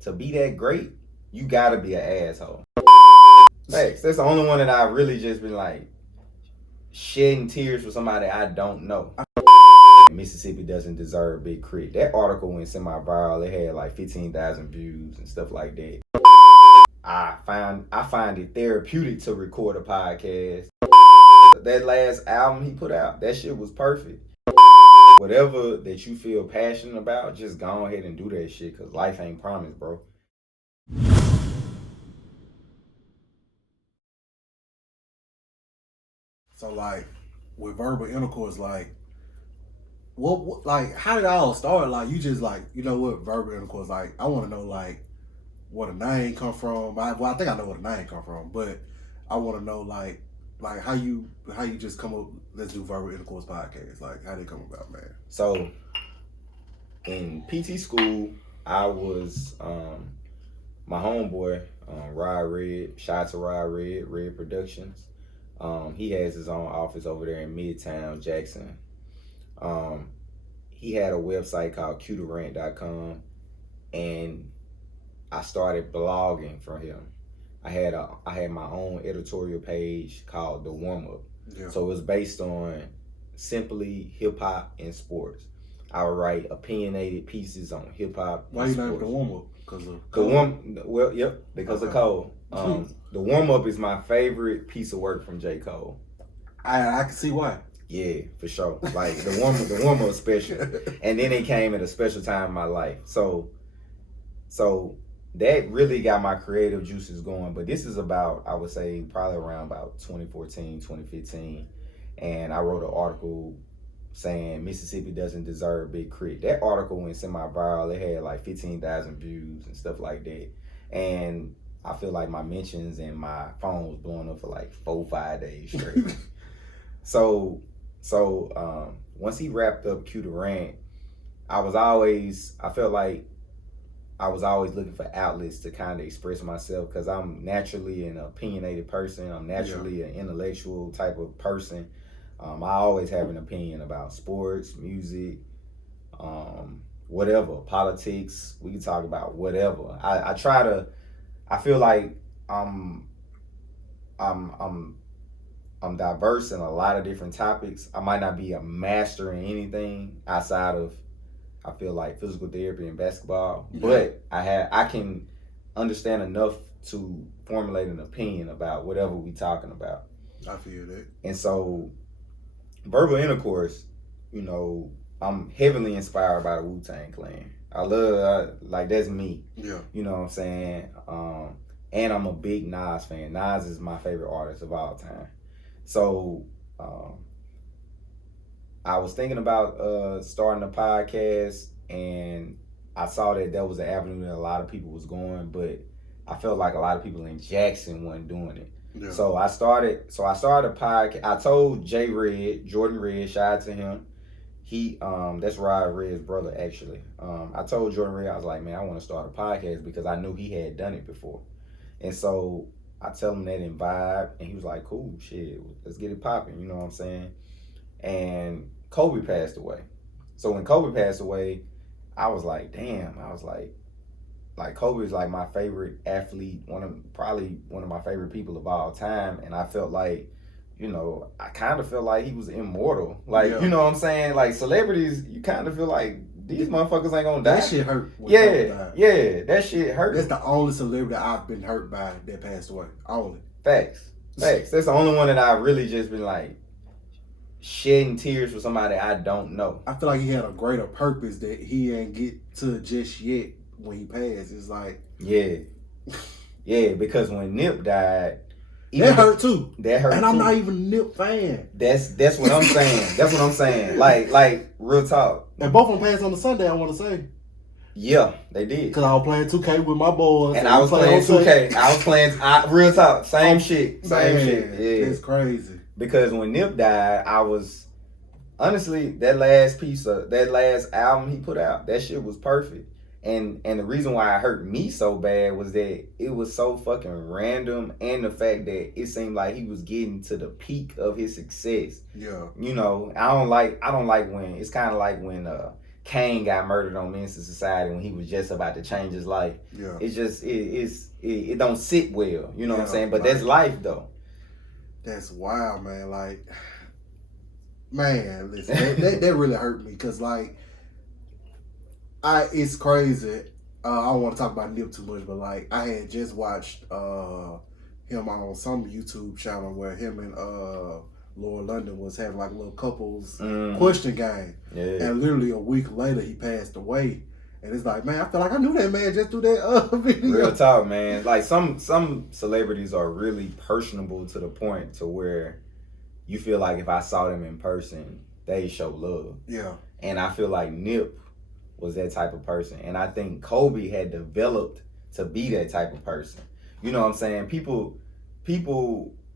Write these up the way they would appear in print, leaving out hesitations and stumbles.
to be that great, you gotta be an asshole. Thanks. That's the only one that I really just been like shedding tears for somebody I don't know. Mississippi doesn't deserve Big Crit. That article went semi-viral. It had like 15,000 views and stuff like that. I find it therapeutic to record a podcast. That last album he put out, that shit was perfect. Whatever that you feel passionate about, just go ahead and do that shit, cause life ain't promised, bro. So like with verbal intercourse, like what like how did it all start? Like you just like, you know what, verbal intercourse, like I wanna know like where the name come from. I think I know where the name come from, but I wanna know like how you just come up, let's do verbal intercourse podcast. Like how did it come about, man? So in PT school, I was my homeboy, Rod Red, shout out to Rod Red Productions. He has his own office over there in Midtown, Jackson. He had a website called qtorant.com, and I started blogging from him. I had my own editorial page called The Warm Up. Yeah. So it was based on simply hip hop and sports. I would write opinionated pieces on hip hop. Why you named The Warm Up? Because of because of Cole. The Warm Up is my favorite piece of work from J. Cole. I can see why. Yeah, for sure. Like the warm up special, and then it came at a special time in my life. So that really got my creative juices going. But this is about, I would say, probably around about 2014, 2015, and I wrote an article saying Mississippi doesn't deserve Big Crit. That article went semi-viral. It had like 15,000 views and stuff like that, and I feel like my mentions and my phone was blowing up for like 4-5 days straight. So once he wrapped up Q the Rant, I felt like I was always looking for outlets to kind of express myself, because I'm naturally an opinionated person. I'm naturally an intellectual type of person. I always have an opinion about sports, music, whatever, politics. We can talk about whatever. I feel like I'm diverse in a lot of different topics. I might not be a master in anything outside of, I feel like, physical therapy and basketball, but I can understand enough to formulate an opinion about whatever we talking about. I feel that. And so, verbal intercourse, you know, I'm heavily inspired by the Wu-Tang Clan. I love, like, that's me. Yeah. You know what I'm saying? And I'm a big Nas fan. Nas is my favorite artist of all time. So, I was thinking about starting a podcast, and I saw that was an avenue that a lot of people was going, but I felt like a lot of people in Jackson weren't doing it. Yeah. So I started a podcast. I told Jordan Red, shout out to him. He that's Rod Red's brother, actually. I told Jordan Red, I was like, man, I want to start a podcast, because I knew he had done it before. And so I tell him that in vibe, and he was like, cool, shit, let's get it popping, you know what I'm saying? And Kobe passed away. So when Kobe passed away, I was like, damn, like Kobe is like my favorite athlete, probably one of my favorite people of all time. And I felt like, you know, I kind of felt like he was immortal. Like, you know what I'm saying? Like, celebrities, you kind of feel like these motherfuckers ain't gonna die. That shit hurt. Yeah, that shit hurt. That's the only celebrity I've been hurt by that passed away. Only. Facts. That's the only one that I really just been like shedding tears for somebody I don't know. I feel like he had a greater purpose that he ain't get to just yet when he passed. It's like, yeah, because when Nip died, that hurt too. That hurt, and I'm not even a Nip fan. That's what I'm saying. That's what I'm saying. Like real talk. And both of them passed on the Sunday, I want to say. Yeah, they did. Because I was playing 2K with my boys. And I was playing 2K. I was playing, real talk, same shit. Same shit. Yeah. It's crazy. Because when Nip died, I was, honestly, that last album he put out, that shit was perfect. And the reason why it hurt me so bad was that it was so fucking random, and the fact that it seemed like he was getting to the peak of his success. Yeah. You know, I don't like when it's kind of like when Kane got murdered on Menace to Society when he was just about to change his life. Yeah. It's just it don't sit well. You know what I'm saying? But that's life though. That's wild, man. Like, man, listen, that really hurt me because like, it's crazy. I don't want to talk about Nip too much, but like, I had just watched him on some YouTube channel where him and Laura London was having like a little couples question game, and literally a week later he passed away. And it's like, man, I feel like I knew that man just through that video. Real talk, man. Like some celebrities are really personable to the point to where you feel like if I saw them in person, they show love. Yeah. And I feel like Nip was that type of person. And I think Kobe had developed to be that type of person. You know what I'm saying? People,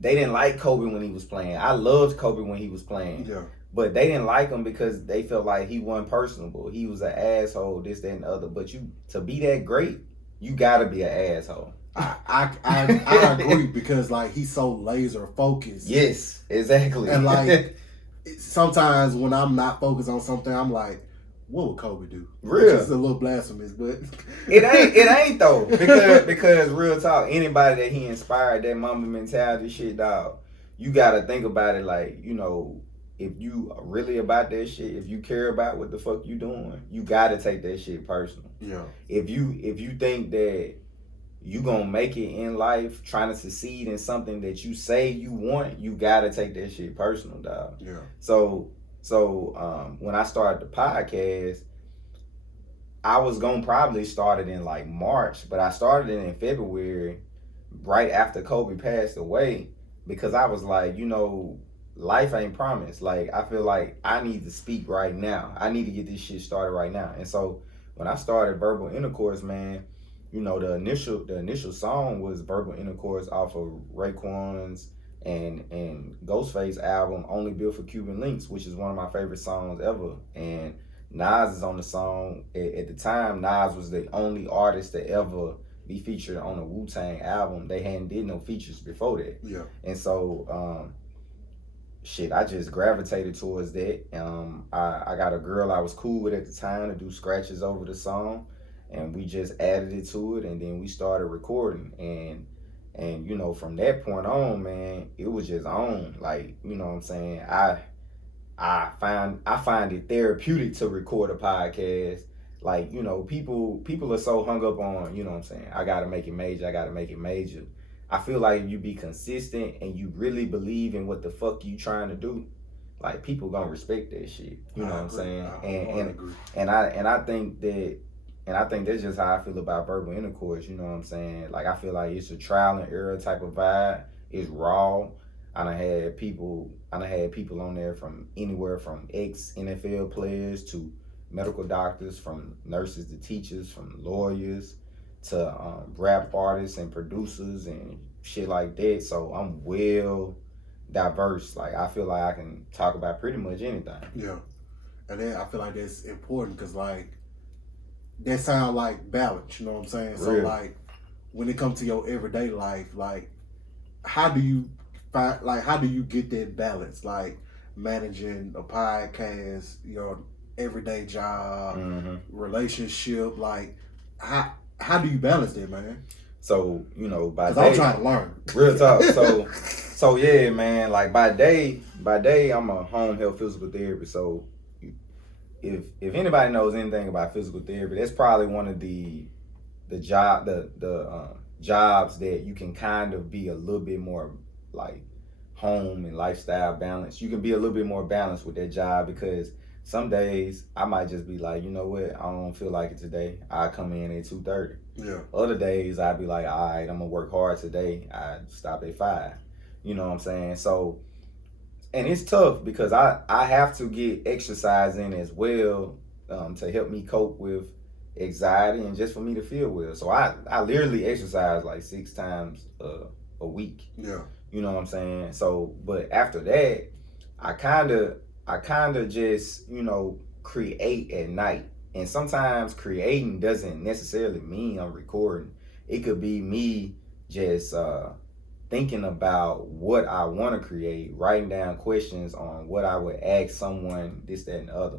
they didn't like Kobe when he was playing. I loved Kobe when he was playing. Yeah. But they didn't like him because they felt like he wasn't personable. He was an asshole, this, that, and the other. But to be that great, you gotta be an asshole. I agree because like he's so laser focused. Yes, exactly. And like sometimes when I'm not focused on something, I'm like, what would Kobe do? Real. It's a little blasphemous, but it ain't though. Because real talk, anybody that he inspired, that Mamba mentality shit, dog, you gotta think about it like, you know, if you are really about that shit, if you care about what the fuck you doing, you gotta take that shit personal. Yeah. If you think that you gonna make it in life trying to succeed in something that you say you want, you gotta take that shit personal, dog. Yeah. So when I started the podcast, I was gonna probably start it in like March, but I started it in February, right after Kobe passed away, because I was like, you know, life ain't promised. Like, I feel like I need to speak right now. I need to get this shit started right now. And so when I started Verbal Intercourse, man, you know, the initial song was Verbal Intercourse off of Raekwon's and Ghostface album Only Built for Cuban Links, which is one of my favorite songs ever. And Nas is on the song. At the time, Nas was the only artist to ever be featured on a Wu-Tang album. They hadn't did no features before that. Yeah. And so I just gravitated towards that. I got a girl I was cool with at the time to do scratches over the song, and we just added it to it, and then we started recording. And you know, from that point on, man, it was just on. Like, you know what I'm saying? I find it therapeutic to record a podcast. Like, you know, people are so hung up on, you know what I'm saying, I gotta make it major. I feel like if you be consistent and you really believe in what the fuck you trying to do, like, people gonna respect that shit. You know what I'm saying? And I think that's just how I feel about Verbal Intercourse. You know what I'm saying? Like, I feel like it's a trial and error type of vibe. It's raw. I done had people on there from anywhere from ex-NFL players to medical doctors, from nurses to teachers, from lawyers to rap artists and producers and shit like that. So I'm well diverse. Like, I feel like I can talk about pretty much anything. Yeah. And then I feel like that's important because, like, that sound like balance, you know what I'm saying? So, like, when it comes to your everyday life, like, how do you get that balance? Like, managing a podcast, your everyday job, relationship, like, how do you balance that, man? So, you know, because I'm trying to learn. Real talk. So yeah, man. Like, by day, I'm a home health physical therapist. So, if anybody knows anything about physical therapy, that's probably one of the jobs that you can kind of be a little bit more like home and lifestyle balance. You can be a little bit more balanced with that job because some days I might just be like, you know what, I don't feel like it today. I come in at 2:30. Yeah. Other days I'd be like, all right, I'm gonna work hard today. I stop at 5. You know what I'm saying? So, and it's tough because I have to get exercise in as well to help me cope with anxiety and just for me to feel well. So I literally exercise like 6 times a week. Yeah. You know what I'm saying? So, but after that, I kind of just, you know, create at night. And sometimes creating doesn't necessarily mean I'm recording. It could be me just thinking about what I want to create, writing down questions on what I would ask someone, this, that, and the other.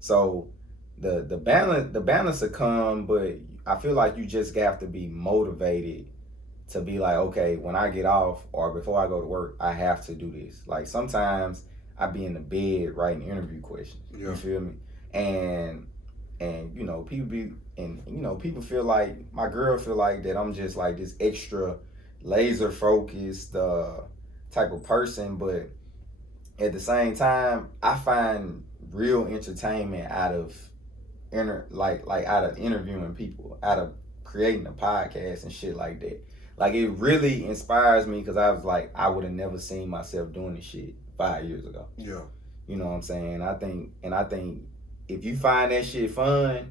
So the balance will come, but I feel like you just have to be motivated to be like, okay, when I get off or before I go to work, I have to do this. Like sometimes I be in the bed writing interview questions. Yeah. You feel me? And you know, people feel like, my girl feel like that I'm just like this extra laser focused type of person, but at the same time, I find real entertainment out of out of interviewing people, out of creating a podcast and shit like that. Like it really inspires me because I was like, I would have never seen myself doing this shit 5 years ago. Yeah. You know what I'm saying? I think if you find that shit fun,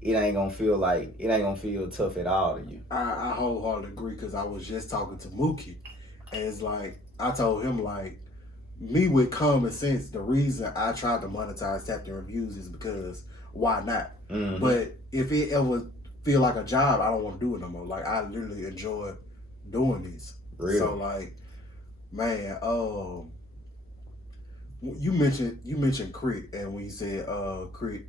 it ain't gonna feel tough at all to you. I wholeheartedly agree because I was just talking to Mookie, and it's like I told him like, me with common sense, the reason I tried to monetize Tap the Reviews is because why not? Mm-hmm. But if it ever feel like a job, I don't want to do it no more. Like I literally enjoy doing this. Really? So like, man, you mentioned Crit, and when you said Crit,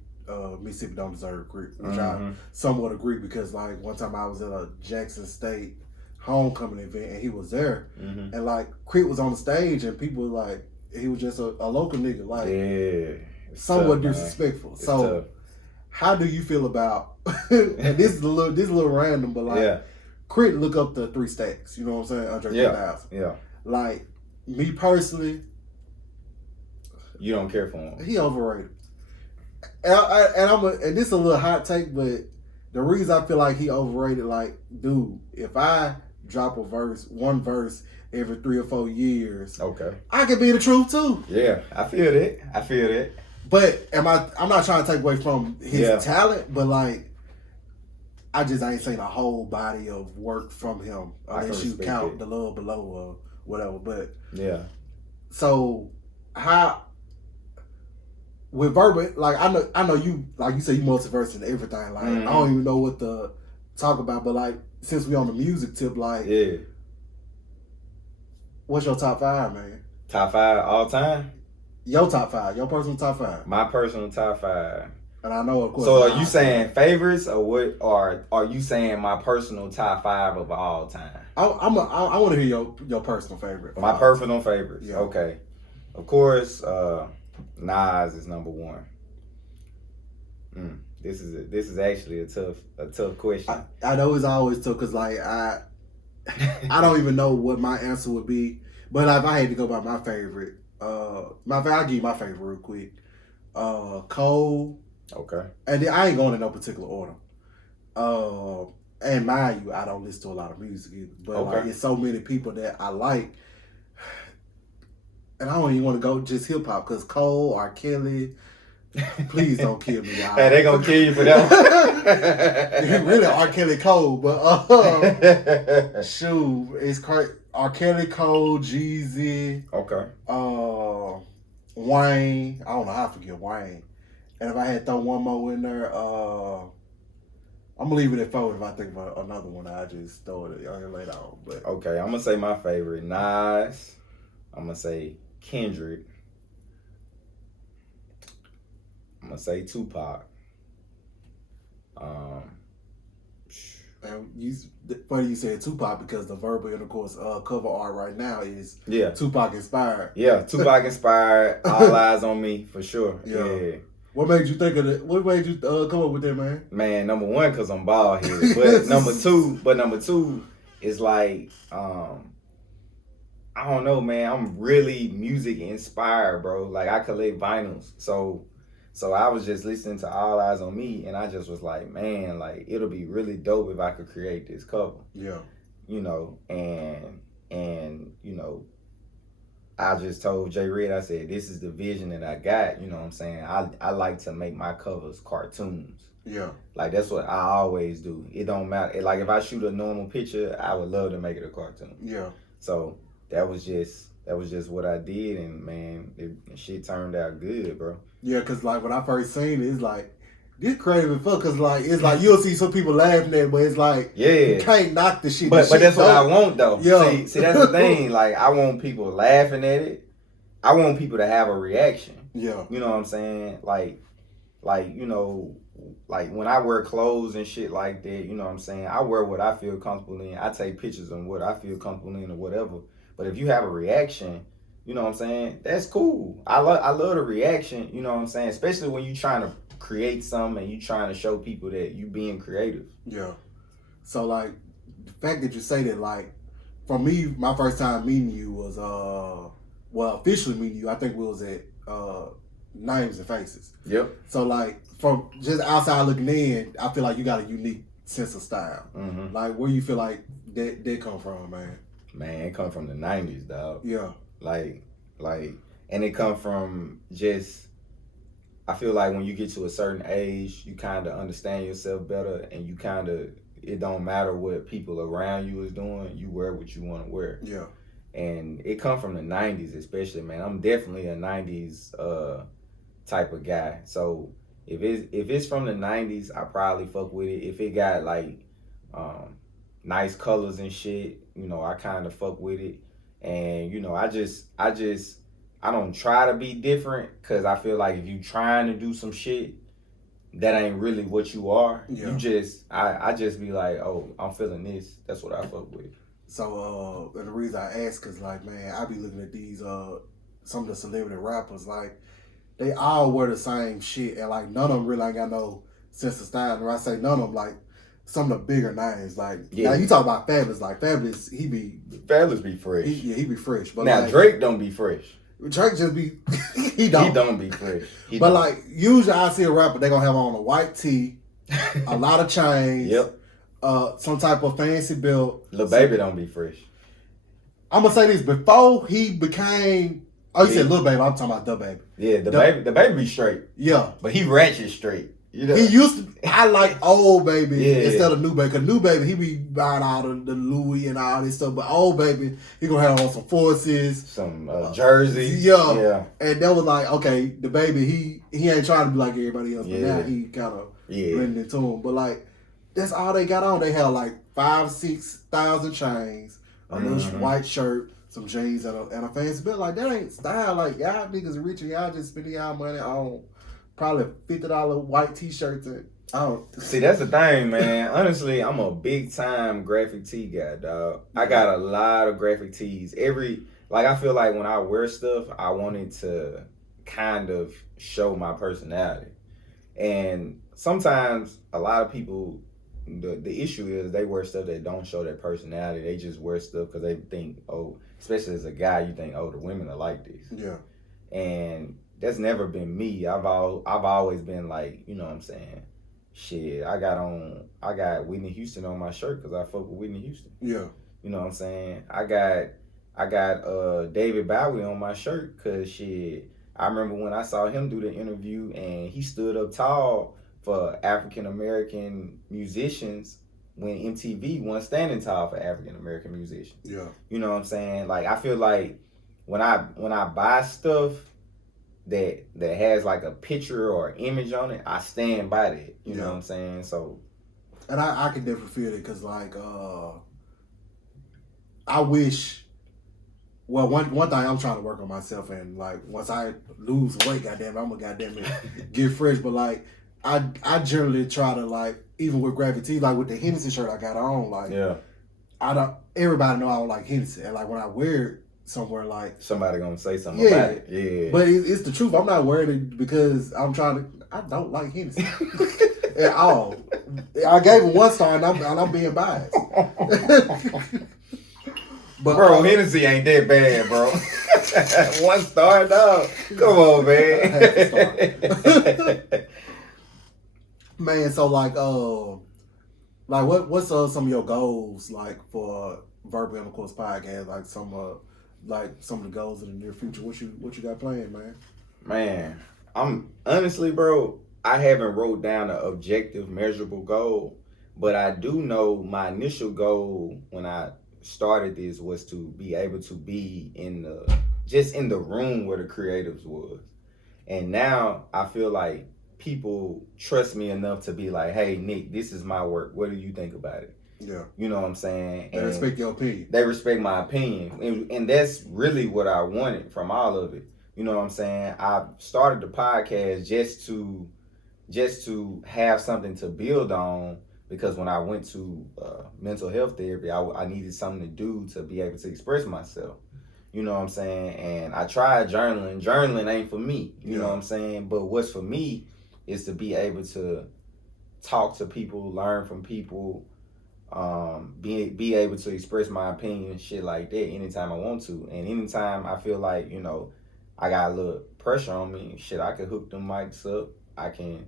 Mississippi don't deserve Crit, which I somewhat agree because like one time I was at a Jackson State homecoming event and he was there, and like Crit was on the stage and people were like, he was just a local nigga, like somewhat tough, disrespectful. It's so tough. How do you feel about and this is a little random, but like Crit look up the 3 Stacks, you know what I'm saying? Andre 3000. Yeah. Like me personally, you don't care for him. He overrated. And this is a little hot take, but the reason I feel like he overrated, like, dude, if I drop one verse every 3 or 4 years, okay, I could be the truth too. Yeah, I feel that. But I'm not trying to take away from his talent, but like, I just ain't seen a whole body of work from him unless you count The Love Below or whatever. But yeah, so how? With Verba, like I know you, like you say, you multiverse and everything. Like I don't even know what to talk about, but like since we on the music tip, like what's your top 5, man? Top 5 all time? Your top 5, your personal top 5. My personal top 5. And I know, of course. So are you saying favorites or what? Or are you saying my personal top 5 of all time? I want to hear your personal favorite. My personal favorites. Yeah. Okay. Of course. Nas is number 1. This is actually a tough question. I know it's always tough because like I don't even know what my answer would be. But if I had to go by my favorite, I'll give you my favorite real quick. Cole. Okay. And I ain't going in no particular order. And mind you, I don't listen to a lot of music either. But like it's so many people that I like. And I don't even want to go just hip hop because Cole, R. Kelly, please don't kill me, y'all. Hey, they gonna kill you for that. Really, R. Kelly, Cole, but shoot, it's crazy. R. Kelly, Cole, Jeezy, Wayne. I don't know how to forget Wayne. And if I had to throw one more in there, I'm gonna leave it at 4. If I think of another one, I just throw it later on. But okay, I'm gonna say my favorite, Nas. I'm gonna say Kendrick. I'm gonna say Tupac. And funny you said Tupac because the Verbal Intercourse cover art right now is Tupac inspired. Yeah, Tupac inspired. All eyes on me for sure. Yeah. What made you think of that? What made you come up with that, man? Man, number 1, cause I'm bald headed. But number two is like I don't know, man. I'm really music inspired, bro. Like I collect vinyls, so I was just listening to All Eyes on Me, and I just was like, man, like it'll be really dope if I could create this cover. Yeah, you know, and you know, I just told J Red, I said, this is the vision that I got. You know what I'm saying? I like to make my covers cartoons. Yeah, like that's what I always do. It don't matter. Like if I shoot a normal picture, I would love to make it a cartoon. Yeah, so. That was just what I did, and man, shit turned out good, bro. Yeah, cause like when I first seen it, it's like this crazy as fuck. Cause like it's like you'll see some people laughing at it, but it's like you can't knock the shit. But that's what I want though. Yeah. See that's the thing. Like I want people laughing at it. I want people to have a reaction. Yeah. You know what I'm saying? Like like, you know, like when I wear clothes and shit like that, you know what I'm saying? I wear what I feel comfortable in. I take pictures on what I feel comfortable in or whatever. But if you have a reaction, you know what I'm saying? That's cool. I love the reaction, you know what I'm saying? Especially when you trying to create something and you trying to show people that you being creative. Yeah. So like the fact that you say that, like, for me, my first time meeting you was officially meeting you, I think we was at Names and Faces. Yep. So like from just outside looking in, I feel like you got a unique sense of style. Mm-hmm. Like where you feel like that come from, man? Man, it come from the 90s, dog. Yeah. Like, and it come from just, I feel like when you get to a certain age, you kind of understand yourself better, and you kind of, it don't matter what people around you is doing, you wear what you want to wear. Yeah. And it come from the 90s especially, man. I'm definitely a 90s type of guy. So if it's from the 90s, I probably fuck with it. If it got like nice colors and shit, you know, I kind of fuck with it. And you know, I don't try to be different, because I feel like if you trying to do some shit that ain't really what you are, Yeah. you just I just be like, oh, I'm feeling this. That's what I fuck with. So and the reason I ask is like, man, I be looking at these some of the celebrity rappers, like they all wear the same shit, and like none of them really ain't got no sense of style. And when I say none of them, like some of the bigger names, like now you talk about Fabulous, like Fabulous, Fabulous be fresh. He be fresh, but now like, Drake don't be fresh. Drake just be he don't be fresh. But like usually I see a rapper, they gonna have on a white tee, a lot of chains, yep, some type of fancy belt. Lil Baby don't be fresh. I'm gonna say this, before he became, oh, you said Lil Baby, I'm talking about the Baby. Yeah, the baby be straight. Yeah, but he ratchet straight. You know? He used to. I like Old Baby instead of New Baby, because New Baby he be buying all the Louis and all this stuff, but Old Baby he gonna have on some forces, some jersey, yeah. And that was like, okay, the Baby he ain't trying to be like everybody else, but now he kind of blending into them. But like that's all they got on. They had like 5,000-6,000 chains, a little white shirt, some jeans, and a fancy belt. Like that ain't style. Like y'all niggas rich and y'all just spending y'all money on probably $50 white t-shirts. And I don't see. That's the thing, man. Honestly, I'm a big time graphic tee guy, dog. I got a lot of graphic tees. I feel like when I wear stuff, I want it to kind of show my personality. And sometimes a lot of people, the issue is they wear stuff that don't show their personality. They just wear stuff because they think, oh, especially as a guy, you think, oh, the women are like this. Yeah. And that's never been me. I've always been like, you know what I'm saying? Shit, I got Whitney Houston on my shirt because I fuck with Whitney Houston. Yeah. You know what I'm saying? I got David Bowie on my shirt because shit, I remember when I saw him do the interview and he stood up tall for African American musicians when MTV wasn't standing tall for African American musicians. Yeah. You know what I'm saying? Like I feel like when I buy stuff that has like a picture or image on it, I stand by that. You know what I'm saying? So, and I can definitely feel it because like I wish. Well, one thing I'm trying to work on myself, and like once I lose weight, goddamn, I'm gonna get fresh. But like I generally try to like, even with Gravity, like with the Hennessy shirt I got on, like everybody know I don't like Hennessy, and like when I wear it somewhere, like somebody gonna say something about it. Yeah, but it's the truth. I'm not wearing it because I don't like Hennessy at all. I gave it 1 star, and I'm being biased. But bro, Hennessy ain't that bad, bro. 1 star, dog. Come on, man. Man, so like what's some of your goals like for Verbal Intercourse podcast? Like some of the goals in the near future. What you got planned, man? Man, I'm honestly, bro, I haven't wrote down an objective, measurable goal, but I do know my initial goal when I started this was to be able to be in the room where the creatives was. And now I feel like people trust me enough to be like, hey Nick, this is my work, what do you think about it? Yeah. You know what I'm saying? They respect your opinion. They respect my opinion. And that's really what I wanted from all of it. You know what I'm saying? I started the podcast just to just to have something to build on. Because when I went to mental health therapy, I needed something to do to be able to express myself. You know what I'm saying? And I tried journaling. Journaling ain't for me. You know what I'm saying? But what's for me is to be able to talk to people, learn from people, be able to express my opinion, shit like that, anytime I want to. And anytime I feel like, you know, I got a little pressure on me, shit, I can hook them mics up. I can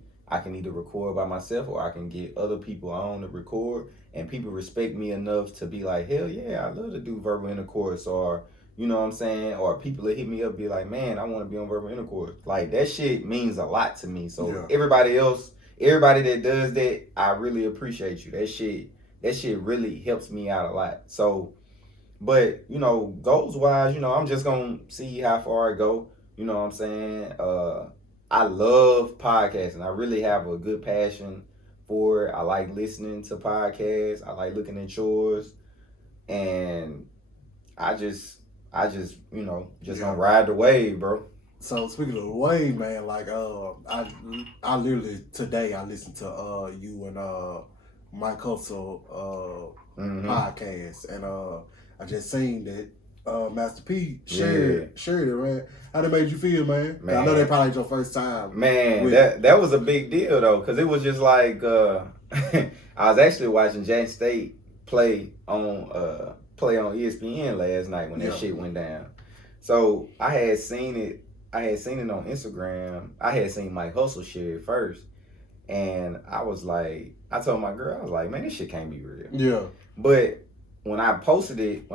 either record by myself or I can get other people on to record, and people respect me enough to be like, hell yeah, I love to do verbal intercourse, or you know what I'm saying, or people that hit me up be like, man, I want to be on verbal intercourse. Like that shit means a lot to me. So everybody that does that, I really appreciate you. That shit really helps me out a lot. So, but you know, goals wise, you know, I'm just gonna see how far I go. You know what I'm saying? I love podcasting. I really have a good passion for it. I like listening to podcasts. I like looking at yours, and I just you know, just gonna ride the wave, bro. So speaking of the wave, man, like I literally today I listened to you and Mike Hustle podcast, and I just seen that Master P shared it, man. How that made you feel, man? I know that probably ain't your first time. Man, that was a big deal though, because it was just like I was actually watching Jackson State play on ESPN last night when that shit went down. So I had seen it on Instagram. I had seen Mike Hustle share it first, and I was like, I told my girl, I was like, man, this shit can't be real. Yeah. But when I posted it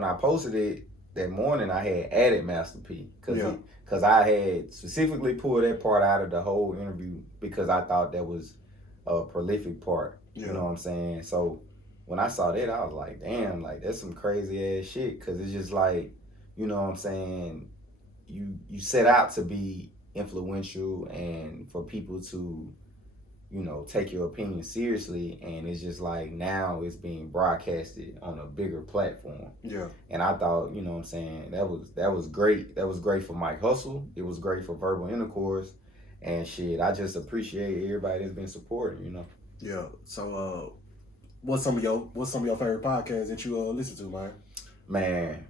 that morning, I had added Master P because I had specifically pulled that part out of the whole interview because I thought that was a prolific part. You know what I'm saying? So when I saw that, I was like, damn, like that's some crazy ass shit. Because it's just like, you know what I'm saying, you set out to be influential and for people to, you know, take your opinion seriously, and it's just like now it's being broadcasted on a bigger platform. Yeah. And I thought, you know what I'm saying, that was great. That was great for Mike Hustle. It was great for Verbal Intercourse. And shit, I just appreciate everybody that's been supporting, you know. Yeah. So what's some of your favorite podcasts that you listen to, man?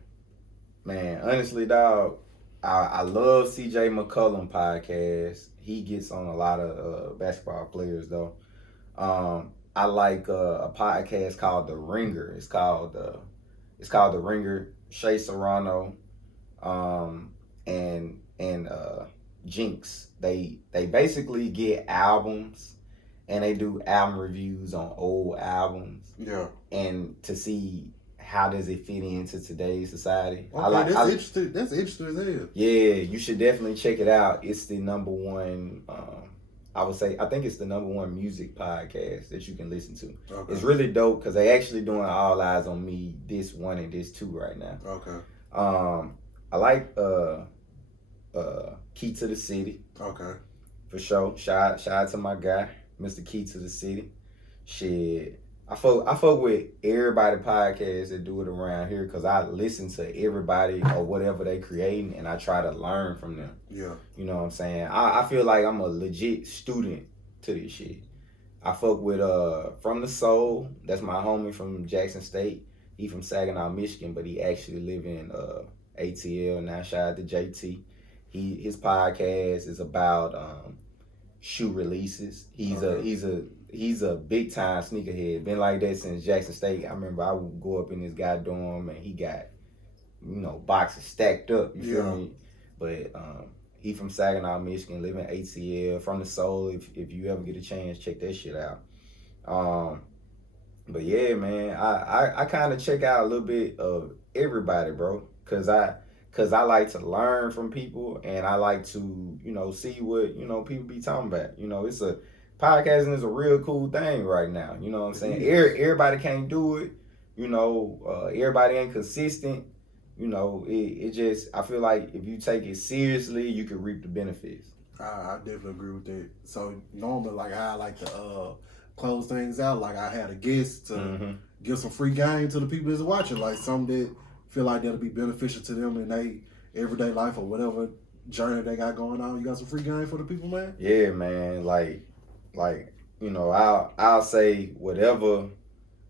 Man, honestly, dog, I love CJ McCollum podcast. He gets on a lot of basketball players though. I like a podcast called The Ringer. It's called The Ringer. Shay Serrano, and Jinx. They basically get albums and they do album reviews on old albums. Yeah. And to see how does it fit into today's society. Okay, that's interesting. That's interesting as hell. Yeah, you should definitely check it out. It's the number one, I think it's the number one music podcast that you can listen to. Okay. It's really dope because they actually doing All Eyes on Me, this 1 and this 2 right now. Okay. I like Key to the City. Okay. For sure. Shout out to my guy, Mr. Key to the City. Shit. I fuck with everybody podcasts that do it around here because I listen to everybody or whatever they creating and I try to learn from them. Yeah. You know what I'm saying? I feel like I'm a legit student to this shit. I fuck with From the Soul. That's my homie from Jackson State. He from Saginaw, Michigan, but he actually live in ATL now. Shout out to JT. His podcast is about shoe releases. He's a big time sneakerhead. Been like that since Jackson State. I remember I would go up in this guy dorm and he got, you know, boxes stacked up. You feel me? But he from Saginaw, Michigan, live in ATL. From the Soul. If you ever get a chance, check that shit out. But yeah, man, I kind of check out a little bit of everybody, bro, cause I like to learn from people and I like to, you know, see what, you know, people be talking about. You know, podcasting is a real cool thing right now. You know what I'm saying? Everybody can't do it. You know, everybody ain't consistent. You know, it just, I feel like if you take it seriously, you can reap the benefits. I definitely agree with that. So normally, like how I like to close things out, like I had a guest to give some free game to the people that's watching, like some that feel like that'll be beneficial to them in their everyday life or whatever journey they got going on. You got some free game for the people, man? Yeah, man. Like Like, you know, I'll say whatever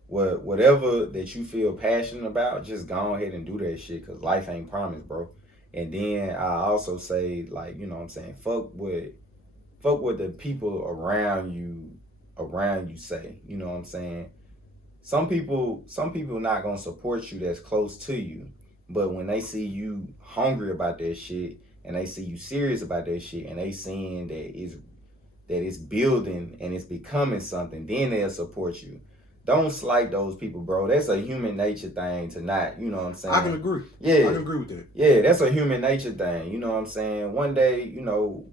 that you feel passionate about, just go ahead and do that shit, because life ain't promised, bro. And then I also say, like, you know what I'm saying, fuck what the people around you say. You know what I'm saying? Some people not gonna support you that's close to you, but when they see you hungry about that shit, and they see you serious about that shit, and they seeing that it's building and it's becoming something, then they'll support you. Don't slight those people, bro. That's a human nature thing to not, you know what I'm saying? I can agree. Yeah. I can agree with that. Yeah, that's a human nature thing. You know what I'm saying? One day, you know,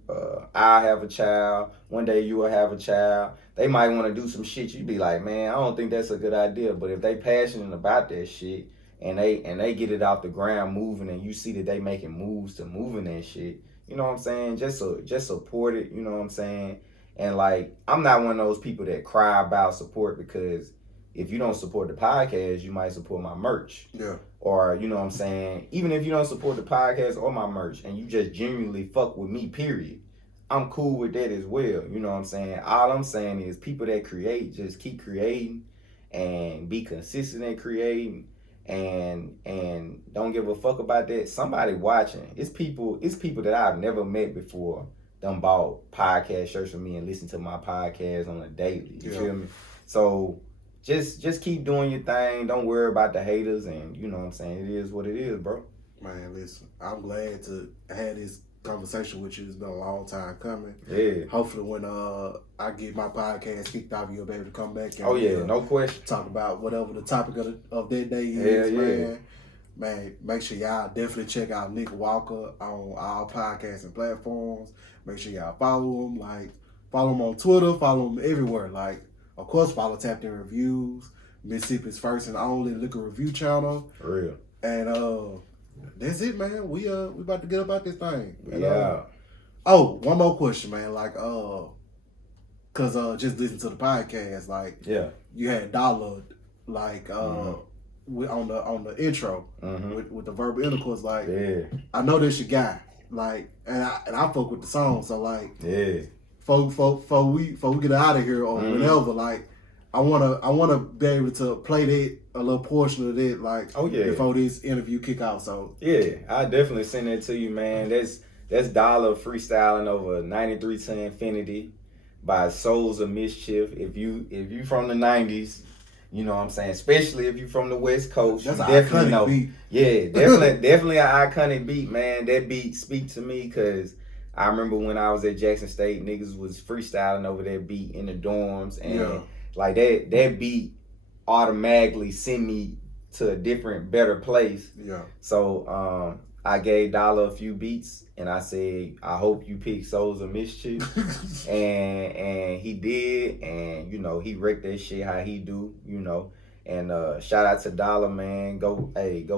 I'll have a child. One day you will have a child. They might want to do some shit. You be like, man, I don't think that's a good idea. But if they passionate about that shit, and they get it off the ground moving, and you see that they making moves to moving that shit, you know what I'm saying? Just support it, you know what I'm saying? And like, I'm not one of those people that cry about support, because if you don't support the podcast, you might support my merch. Yeah. Or, you know what I'm saying, even if you don't support the podcast or my merch, and you just genuinely fuck with me, period, I'm cool with that as well. You know what I'm saying? All I'm saying is, people that create, just keep creating and be consistent at creating, and don't give a fuck about that. Somebody watching. It's people that I've never met before done bought podcast shirts from me and listen to my podcast on a daily. You feel me? So just keep doing your thing. Don't worry about the haters, and you know what I'm saying, it is what it is, bro. Man, listen, I'm glad to have this conversation with you. It's been a long time coming. Yeah. Hopefully when I get my podcast kicked off, you'll be able to come back and no question. Talk about whatever the topic of that day is, man. Yeah. Man, make sure y'all definitely check out Nick Walker on all podcasting platforms. Make sure y'all follow him. Like, follow him on Twitter, follow him everywhere. Like, of course, follow Tapped In Reviews, Mississippi's first and only liquor review channel. For real. And that's it, man. We about to get up out this thing. And, yeah. Oh, one more question, man. Like, cause just listen to the podcast. Like, yeah, you had Dollar, like, on the intro with the verbal intercourse. Like, yeah, I know that's your guy. Like, and I fuck with the song. So like, yeah. Before we get out of here or whenever, like, I wanna be able to play that, a little portion of that, like, before this interview kick off. So yeah, I definitely send that to you, man. That's Dollar freestyling over 93 to Infinity by Souls of Mischief. If you from the 90s, you know what I'm saying, especially if you from the West Coast, that's you definitely know. Beat. Yeah, definitely an iconic beat, man. That beat speak to me, because I remember when I was at Jackson State, niggas was freestyling over that beat in the dorms, and like that beat automatically sent me to a different, better place. Yeah. So I gave Dollar a few beats, and I said, I hope you pick Souls of Mischief. and he did, and you know, he wrecked that shit how he do, you know. And shout out to Dollar, man. Go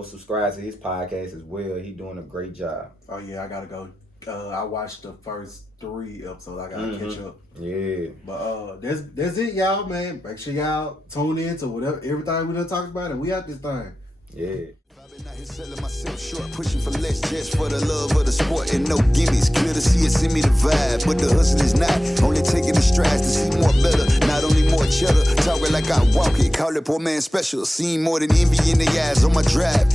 subscribe to his podcast as well. He doing a great job. Oh yeah, I gotta go. I watched the first 3 episodes. I gotta catch up. Yeah. But that's it, y'all, man. Make sure y'all tune in to everything we done talked about, and we out this thing. Yeah. Been out here selling myself short, pushing for less just for the love of the sport and no gimmicks. Clear to see it, send me the vibe, but the hustle is not. Only taking the strides to see more better, not only more cheddar. Talking like I walk it, call it poor man special. Seen more than envy in the eyes on my drive.